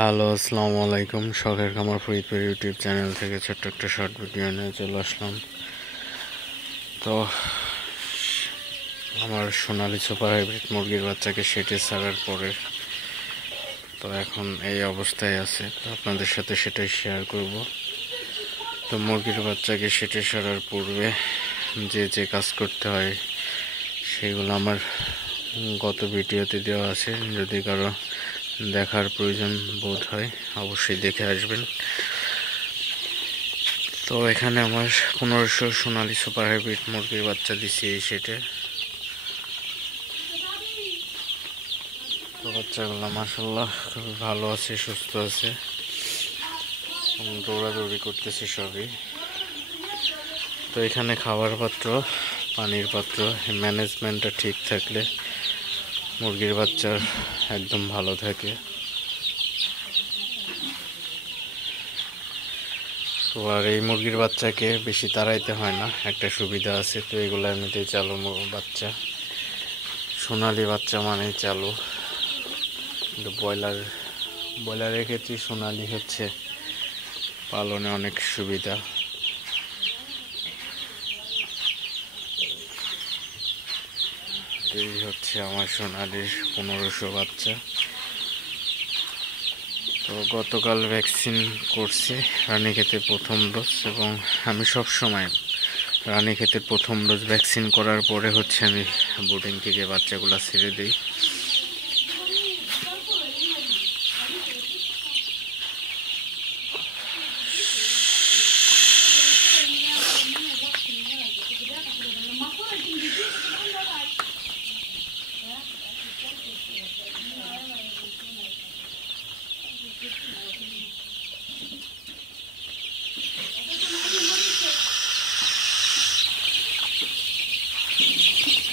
Hello, আসসালামু আলাইকুম। শখের খামার ফরিদপুর ইউটিউব চ্যানেল থেকে ছোট্ট একটা শর্ট ভিডিও নিয়ে চলে আসলাম। তো আমার সোনালী সুপার হাইব্রিড মুরগির বাচ্চাকে সেটে ছাড়ার পরে তো এখন এই অবস্থায় আছে, তো আপনাদের সাথে সেটাই শেয়ার করব। তো মুরগির বাচ্চাকে সেটে ছাড়ার পূর্বে যে কাজ করতে হয় সেগুলো আমার গত ভিডিওতে দেওয়া আছে। যদি কারো দেখার প্রয়োজন বোধ হয় অবশ্যই দেখে আসবেন। তো এখানে আমার 1500 সোনালী সুপার হাইব্রিড মুরগির বাচ্চা দিছি এই সেটে। তো বাচ্চাগুলো মাশাআল্লাহ খুবই ভালো আছে, সুস্থ আছে এবং দৌড়াদৌড়ি করতেছে সবই। তো এখানে খাবার পাত্র, পানির পাত্র ম্যানেজমেন্টটা ঠিক থাকলে মুরগির বাচ্চার একদম ভালো থাকে। তো আর এই মুরগির বাচ্চাকে বেশি তাড়াইতে হয় না, একটা সুবিধা আছে। তো এগুলো এমনিতেই চালু বাচ্চা, সোনালি বাচ্চা মানেই চালু। কিন্তু ব্রয়লারের ক্ষেত্রে সোনালি হচ্ছে পালনে অনেক সুবিধা। এই হচ্ছে আমার সোনালির 1500 বাচ্চা। তো গতকাল ভ্যাকসিন করছি রানীক্ষেতের প্রথম ডোজ, এবং আমি সব সময় রানীক্ষেতের প্রথম ডোজ ভ্যাকসিন করার পরে হচ্ছে আমি বোর্ডিং থেকে বাচ্চাগুলো ছেড়ে দিই।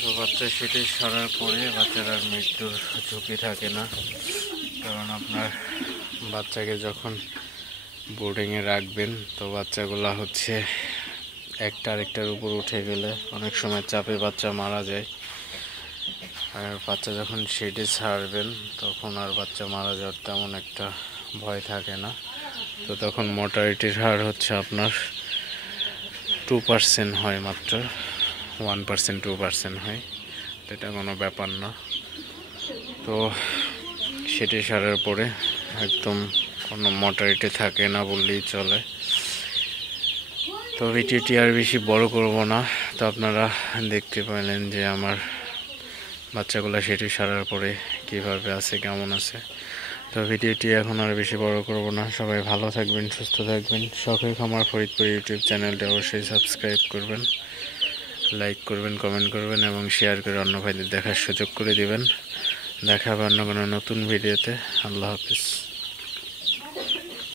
তো বাচ্চা সেটে সারার পরে বাচ্চার আর মৃত্যুর ঝুঁকি থাকে না, কারণ আপনার বাচ্চাকে যখন বোর্ডিংয়ে রাখবেন তো বাচ্চাগুলো হচ্ছে একটা আরেকটার উপর উঠে গেলে অনেক সময় চাপে বাচ্চা মারা যায়। আর বাচ্চা যখন শেডে ছাড়বেন তখন আর বাচ্চা মারা যাওয়ার তেমন একটা ভয় থাকে না। তো তখন মর্টালিটির হার হচ্ছে আপনার 2% হয়, মাত্র 1% 2% হয়, এটা কোনো ব্যাপার না। তো সেটি সারার পরে একদম কোনো মর্টালিটি থাকে না বললেই চলে। তো ভিডিওটি আর বেশি বড় করব না। তো আপনারা দেখতে পেলেন যে আমার বাচ্চাগুলো সেটি সারার পরে কিভাবে আছে, কেমন আছে। তো ভিডিওটি এখন আর বেশি বড় করব না। সবাই ভালো থাকবেন, সুস্থ থাকবেন। শখের খামার ফরিদপুর ইউটিউব চ্যানেলটি অবশ্যই সাবস্ক্রাইব করবেন, লাইক করবেন, কমেন্ট করবেন এবং শেয়ার করে অন্য ভাইদের দেখার সুযোগ করে দিবেন। দেখা হবে অন্য কোনো নতুন ভিডিওতে। আল্লাহ হাফিজ।